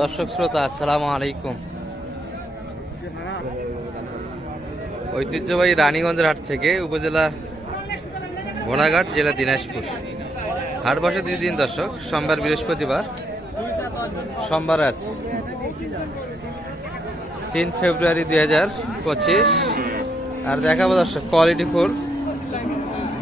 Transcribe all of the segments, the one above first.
দর্শক শ্রোতা, আসসালামু আলাইকুম। ঐতিহ্যবাহী রানীগঞ্জের হাট থেকে উপজেলা ঘোড়াঘাট, জেলা দিনাজপুর। হাট বসে দুই দিন দর্শক, সোমবার বৃহস্পতিবার, সোমবার আজ তিন ফেব্রুয়ারি দুই হাজার পঁচিশ। আর দেখাবো দর্শক কোয়ালিটি ফুল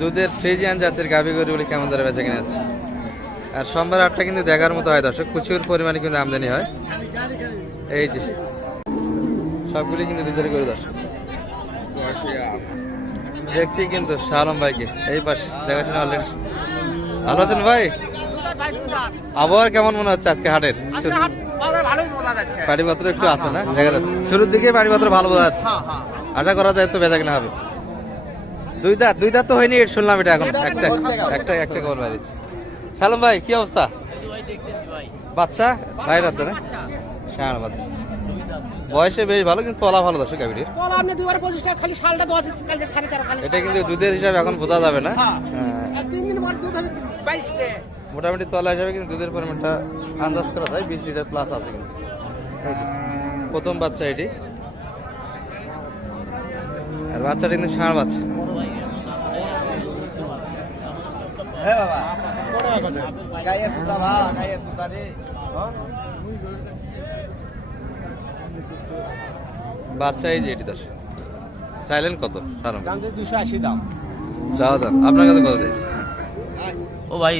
দুধের ফ্রিজিয়ান জাতের গাভি গরুগুলি কেমন দরে বেঁচে কিনে আছে আর সোমবার আটটা কিন্তু দেখার মতো হয় দর্শক প্রচুর পরিমাণে কিন্তু আমদানি হয়। এই যে সবগুলি কিন্তু দুধের গরু দর্শক। দেখছি কিন্তু শালম ভাইকে এই পাশ দেখাশোনা অলরেডি ভালো আছেন ভাই? আবহাওয়া কেমন মনে হচ্ছে আজকে হাটের? পাটিপত্র একটু আছে না? দেখা যাচ্ছে। শুরুর দিকে পাটিপত্র ভালো বোঝা যাচ্ছে। আশা করা যায় তো বেচা কিনা হবে। দুই দাঁত দুই দাঁত তো হয়নি শুনলাম এটা এখন। একটা একটা একটা খবর বাইরেছে শালম ভাই কি অবস্থা? বাচ্চা? বাইরে আছে না? ষাঁড় বাচ্চা। বয়সে বেশ ভালো কিন্তু তলা ভালো দর্শক খালি এটা কিন্তু দুধের হিসাবে এখন বোঝা যাবে না। হ্যাঁ। হ্যাঁ, তিন দিন পর দুধ হবে বাইশটে মোটামুটি তলা হিসাবে কিন্তু দুধের পরিমাণটা আন্দাজ করা যায় বিশ লিটার প্লাস আছে কিন্তু। প্রথম বাচ্চা এটি। আর বাচ্চাটা কিন্তু ষাঁড় বাচ্চা। বাচ্চা এই যে এটি দশ সাইলেন্ট কত? দুশো আশি দাম চাওয়া দাম আপনার কাছে কত চাইছে? ও ভাই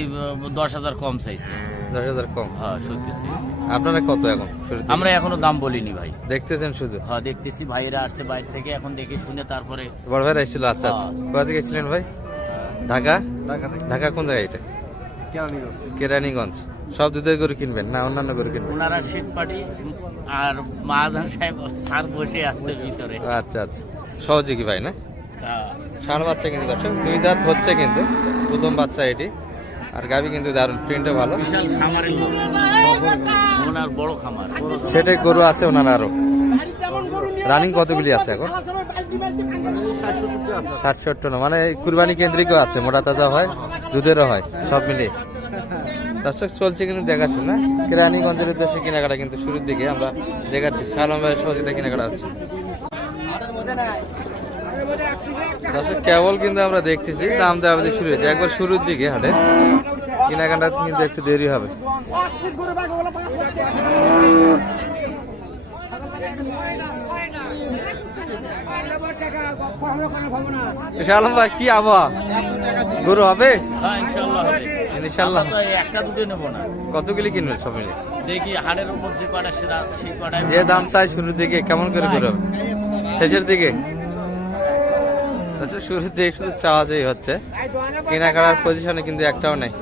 দশ হাজার কম চাইছে। দশ হাজার কম। হ্যাঁ সত্যি চাইছে। আপনারা কত এখন? আমরা এখনও দাম বলিনি ভাই। দেখতেছেন শুধু? হ্যাঁ দেখতেছি। ভাইরা আসছে বাইরে থেকে এখন দেখে শুনে তারপরে বড় ভাই এসেছিল আচ্ছা আচ্ছা। হ্যাঁ। কোথা থেকে এসেছিলেন ভাই? ঢাকা? ঢাকা কোন জায়গায় এটা? কেরানীগঞ্জ। সব দুধের গরু কিনবেন না অন্যান্য গরু কিনবেন? ওনারা সিট পাটি আর মাহাজান সাহেব স্যার বসে আসছে ভিতরে। আচ্ছা আচ্ছা। সহযোগী ভাই না। ষাঁড় বাচ্চা কিন্তু দর্শক দুই দাঁত হচ্ছে কিন্তু প্রথম বাচ্চা এটি। আর গাবি কিন্তু দারুণ প্রিন্টও ভালো। ওনার বড় খামার। সেটাই গরু আছে ওনার আরও। রানিং কতগুলি আছে এখন? ষাট সত্তর মানে কুরবানি কেন্দ্রিকও আছে মোটা তাজা হয়। দুধেরও হয়, সব মিলিয়ে। দর্শক, চলছে কিন্তু দেখাশোনা কেরানীগঞ্জের উদ্দেশ্যে কেনাকাটা কিন্তু শুরুর দিকে আমরা দেখাচ্ছি। সালাম ভাইয়ের সহযোগিতা কেনাকাটা হচ্ছে। দর্শক, কেবল কিন্তু আমরা দেখতেছি, দাম দেওয়া শুরু হয়েছে। একবার শুরুর দিকে হাটে। কেনাকাটা কিন্তু একটু দেরি হবে। শালম ভাই, কি আবহাওয়া? গরু হবে? হ্যাঁ ইনশাল্লাহ একটা দুটো নেব না। কতগুলি কিনবেন সব মিলে? দেখি হাড়ের উপর যে কটা সেটা আছে সেই কটা যে দাম চাই শুরুর দিকে কেমন করে গরু হবে? শেষের দিকে? শুরুর দিকে শুধু চাওয়া চাই হচ্ছে। কেনাকাটার পজিশনে কিন্তু একটাও নেই।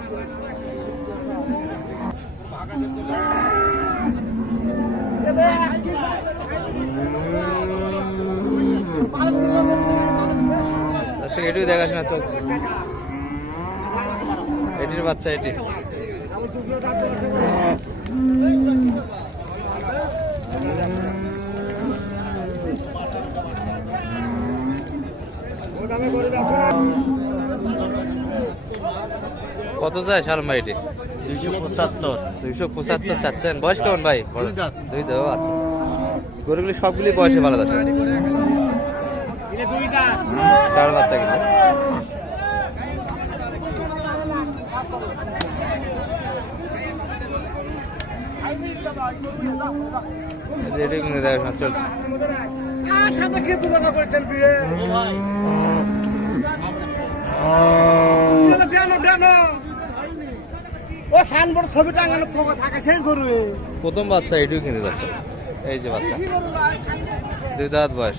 দর্শক এটিও দেখাশোনা চলছে। এটির বাচ্চা এটি। কত যায় শালম ভাই এটি? দুইশো পঁচাত্তর। দুইশো পঁচাত্তর চাচ্ছেন। বয়স কেমন ভাই? দুই দাও আচ্ছা গরুগুলি সবগুলি বয়সে ভালো আছে। চার বাচ্চা কিন্তু। প্রথম বাচ্চা এটিও কিন্তু এই যে বাচ্চা। দুই দাঁত বয়স।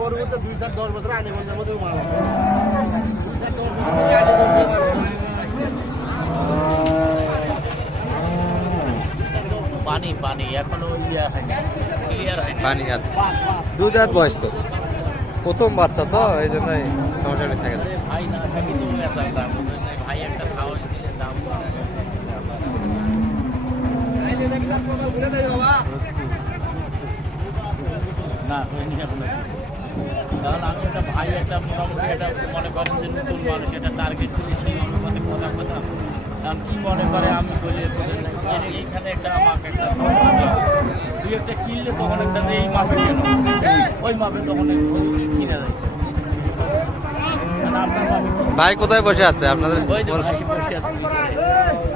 গরু বলতে দুই চার দশ বছর আনিগঞ্জের মধ্যে মাল হবে। দুই চার দশ বছর মধ্যে আনিগঞ্জের মাল পানি পানি এখনও ইয়ে ক্লিয়ার হয়নি। পানি আর দুই দাঁত বয়স তো। প্রথম বাচ্চা তো, এই জন্যই সমস্যাটা থাকে। ভাই না থাকি একটা দিলে দাম না কারণ আমি একটা ভাই, একটা মোটামুটি একটা মনে করেন যে নতুন মানুষ এটা টার্গেট করেছি সাথে কথা কথা কারণ কি মনে করে, আমি বলি এইখানে একটা আমাকে একটা দুই একটা কিনলে তখন একটা এই মাপে ওই মাপে তখন ভাই কোথায় বসে আছে? আপনাদের।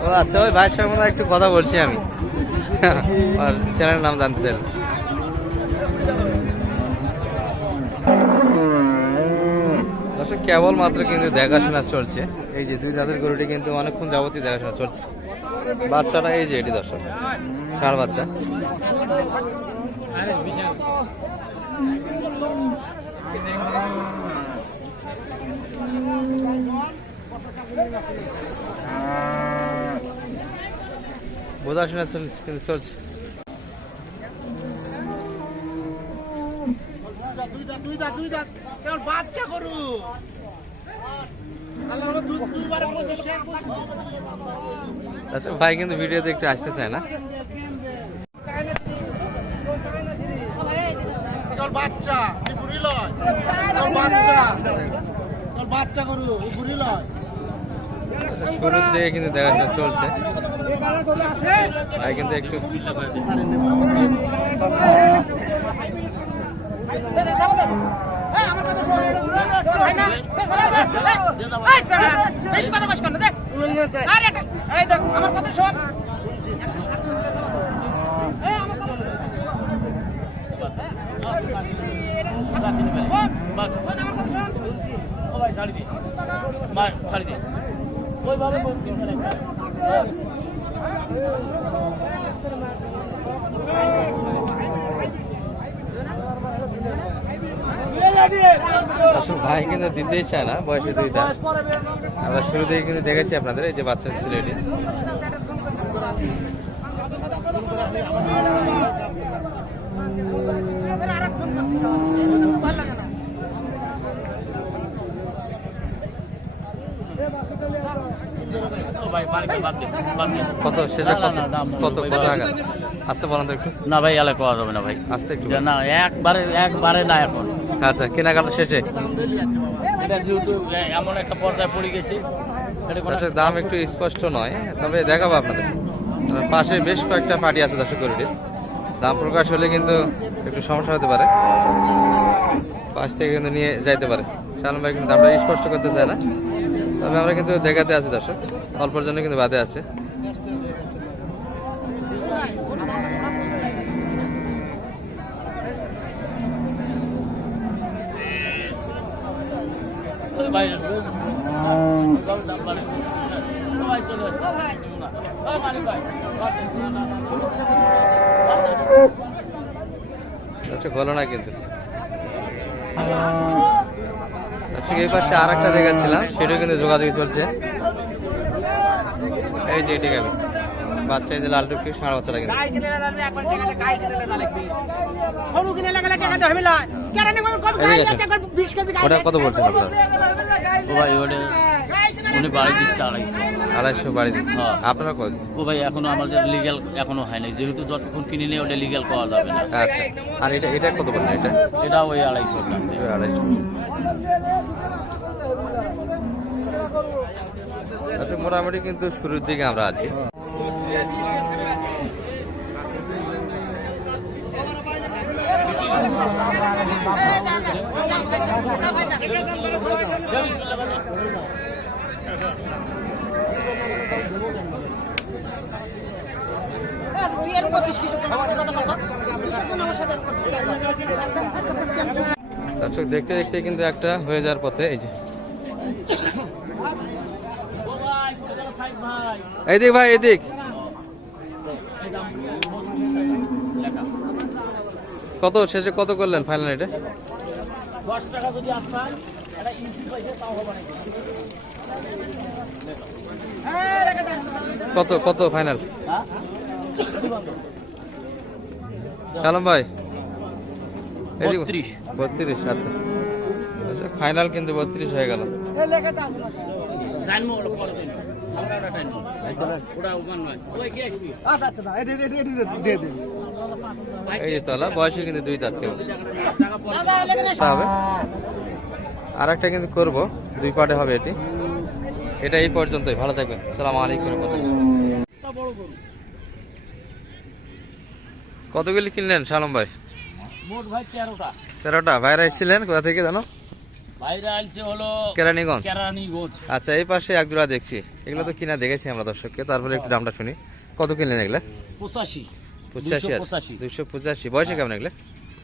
ও আচ্ছা ওই ভাইয়ের সঙ্গে একটু কথা বলছি আমি। আর চ্যানেলের নাম জানতে চাই দর্শক মাত্র কিন্তু দেখাশোনা চলছে। এই যে দুই দাঁতের গরুটি কিন্তু অনেকক্ষণ যাবতীয় দেখাশোনা চলছে। বাচ্চাটা এই যে এটি দর্শক। ষাঁড় বাচ্চা। আরে বোঝাশোনা চলছে কিন্তু চলছে বাচ্চা করছে। আচ্ছা ভাই কিন্তু ভিডিওতে একটু আসতে চায় না। বাচ্চা বাচ্চা। বাচ্চা গরু এই লয়। শুরুর দিকে কিন্তু দেখাশোনা চলছে। ভাই কিন্তু একটু ভাই ছাড়ি দে আসলে ভাই কিন্তু দিতেই চায় না, বয়সে দুই দাঁত আমরা শুরু থেকে কিন্তু দেখেছি আপনাদের, এই যে বাচ্চা ছিল এটি কত টাকা আসতে বলেন তো একটু। না ভাই যাবে না ভাই। আসতে একটু না একবারে একবারে না এখন। আচ্ছা কেনাকাটা শেষে? এটা যেহেতু এমন একটা পর্দায় পড়ে গেছে এটা দাম একটু স্পষ্ট নয় তবে দেখাবো আপনাদের। পাশে বেশ কয়েকটা পার্টি আছে দর্শক গরুটির দাম প্রকাশ হলে কিন্তু একটু সমস্যা হতে পারে। পাশ থেকে কিন্তু নিয়ে যাইতে পারে। শালম ভাই কিন্তু দামটা স্পষ্ট করতে চায় না। তবে আমরা কিন্তু দেখাতে আছি দর্শক। অল্পের জন্য কিন্তু বাদে আছে। হলো না কিন্তু। দর্শক এই পাশে আর একটা দেখাচ্ছিলাম সেটাও কিন্তু যোগাযোগ চলছে। এই যে এটি আমি বাচ্চা যে লাল টুকি সাড়ে বাচ্চাটা কিন্তু। আছে। ওটা কত বলছেন আপনারা? ও ভাই ওটা উনি বাড়ি দিচ্ছে আড়াইশো। আড়াইশো বাড়ি দিচ্ছেন হ্যাঁ। আপনারা কত ও ভাই এখনও আমাদের লিগ্যাল এখনও হয় নাই। যেহেতু যতক্ষণ কিনে নিয়ে ওটা লিগ্যাল করা যাবে না। আচ্ছা। আর এটা এটা কত বললেন এটা? এটা ওই আড়াইশো আড়াইশো। আচ্ছা মোটামুটি কিন্তু শুরুর দিকে আমরা আছি? দর্শক দেখতে দেখতে কিন্তু একটা হয়ে যাওয়ার পথে এই যে ও ভাই কোথায় গেল সাইদ ভাই এদিক ভাই এদিক কত শেষে কত করলেন ফাইনাল এটা কত কত ফাইনাল হ্যাঁ? সালাম ভাই। বত্রিশ। বত্রিশ আচ্ছা। আচ্ছা ফাইনাল কিন্তু বত্রিশ হয়ে গেল। এই যে তলা বয়সে কিন্তু দুই দাঁত কেউ। হবে। আর একটা কিন্তু করব দুই পার্টে হবে এটি। এটা এই পর্যন্তই ভালো থাকবেন। সালাম আলাইকুম। কতগুলি কিনলেন সালাম ভাই? তেরোটা। ভাইরা এসেছিলেন কোথা থেকে জানো? হলো কেরানীগঞ্জ। কেরানীগঞ্জ। আচ্ছা এই পাশে এক জোড়া দেখছি। এগুলো তো কিনা দেখেছি আমরা দর্শককে। তারপরে একটু দামটা শুনি। কত কিনলেন এগুলা? পঁচাশি। পঁচাশি দুশো পঁচাশি। বয়সে কেমন এগুলো?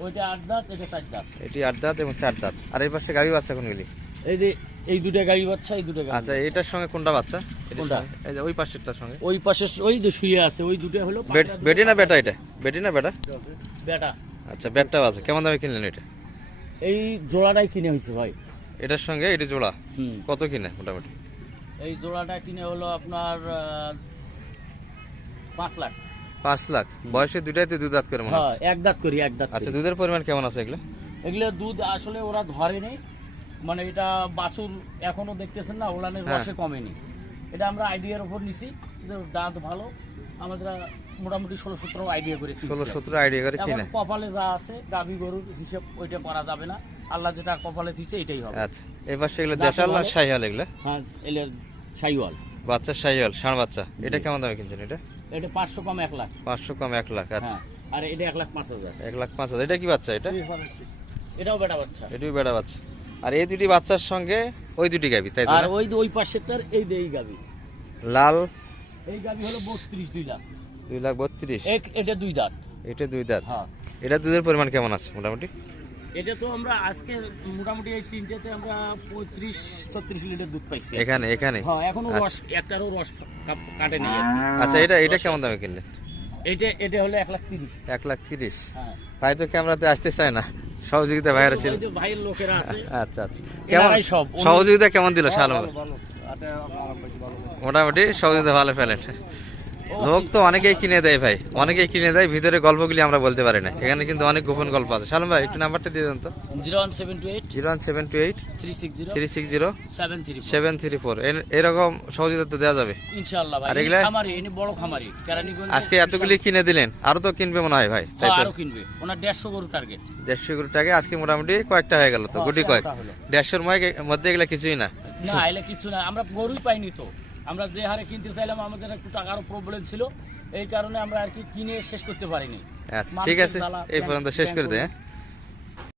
ওইটা আট দাঁত এটা চার দাঁত। এটি আট দাঁত এবং চার দাঁত। আর এই পাশে গাড়ি বাচ্চা কোনগুলি? এই যে এই দুটা গাড়ি বাচ্চা এই দুটা আচ্ছা এটার সঙ্গে কোনটা বাচ্চা? কোনটা? এই যে ওই পাশেরটার সঙ্গে। ওই পাশে ওই যে শুয়ে আছে ওই দুটো হলো বেট- না বেটা এটা? বেটি না বেটা? বেটা। আচ্ছা আছে। কেমন দামে কিনলেন এটা? এই জোড়াটাই কিনে হয়েছে ভাই। এটার সঙ্গে এটি জোড়া? কত কিনে মোটামুটি? এই জোড়াটা কিনে হলো আপনার পাঁচ লাখ। পাঁচ লাখ? বয়সে দুটাই তো দুধ দাঁত করে মনে হ্যাঁ এক দাঁত করি এক দাঁত আচ্ছা দুধের পরিমাণ কেমন আছে এগুলো? এগুলো দুধ আসলে ওরা ধরেনি। মানে এটা বাছুর এখনও দেখতেছেন না ওলানের হ্যাঁ। রসে কমেনি। এটা আমরা আইডিয়ার উপর নিছি। দাঁত ভালো। আমাদের মোটামুটি ষোলো সতেরো আইডিয়া করে। ষোলো সতেরো আইডিয়া করে কিনে। কপালে যা আছে গাভী গরুর হিসেব ওইটা করা যাবে না। আল্লাহ যেটা কপালে দিচ্ছে এটাই হবে। আচ্ছা এগুলো দাঁতে দেশাল ভালো। শাহিয়াল এগুলো? হ্যাঁ এলের সাইওয়াল বাচ্চা শাহিয়াল ষাঁড় বাচ্চা। এটা কেমন দামে কিনছেন এটা? এটা পাঁচশো কম এক লাখ। পাঁচশো কম এক লাখ আচ্ছা। হ্যাঁ আর এটা এক লাখ পাঁচ হাজার। এক লাখ পাঁচ হাজার। এটা কি বাচ্চা এটা? এটাও বেটা বাচ্চা। এটাও বেটা বাচ্চা। আর এই দুটি বাচ্চার সঙ্গে ওই দুটি গাবি তাই আর? ওই ওই পাশেরটার এই এই গাবি লাল এই গাবি হলো বত্রিশ দুই লাখ। দুই লাখ বত্রিশ। এক- এটা দুই দাঁত। এটা দুই দাঁত। হ্যাঁ। এটা দুধের পরিমাণ কেমন আছে মোটামুটি? এটা তো আমরা আজকে মোটামুটি এই তিনটেতে আমরা পঁয়ত্রিশ ছত্রিশ লিটার দুধ পাইছি। এখানে এখানে? হ্যাঁ এখনও রস একটারও রস কাপ- কাটেনি আর কি। আচ্ছা এটা এটা কেমন দামে কিনলেন? এইটা এটা হলো এক লাখ তিরিশ। এক লাখ তিরিশ। হ্যাঁ। ভাই তো ক্যামেরাতে আসতে চায় না। সহযোগিতা ভাইয়েরা ছিল। ভাইয়ের লোকেরা আছে। আচ্ছা আচ্ছা। কেমন? সহযোগিতা কেমন দিল শালম মোটামুটি সহযোগিতা ভালো ফেলেন লোক তো অনেকেই কিনে দেয় ভাই। অনেকেই কিনে দেয় ভিতরে গল্পগুলি আমরা বলতে পারি না। এখানে কিন্তু অনেক গোপন গল্প আছে। শালম ভাই একটু নাম্বারটা দিয়ে দেন তো। Zero one seven two eight. Zero one seven two eight. Three six zero three six zero seven three seven three four এরকম সহযোগিতা তো দেওয়া যাবে? ভাই। আর এগুলা? খামারি ইনি বড় খামারি। কেরানীগঞ্জ আজকে এতগুলি কিনে দিলেন আরও তো কিনবে মনে হয় ভাই তাই তো? আরও কিনবে। ওনার দেড়শো গরু টার্গেট দেড়শো কোটি টাকা আজকে মোটামুটি কয়েকটা হয়ে গেল তো হ্যাঁ, গুটি কয়েক। দেড়শোর মধ্যে এগুলো কিছুই না। না এলে কিছু না আমরা গরুই পাইনি তো আমরা যে হারে কিনতে চাইলাম আমাদের একটু টাকারও প্রবলেম ছিল এই কারণে আমরা আর কি কিনে শেষ করতে পারিনি আচ্ছা ঠিক আছে এই পর্যন্ত শেষ করে ট্যাঙ্ক দে গরু। হ্যাঁ?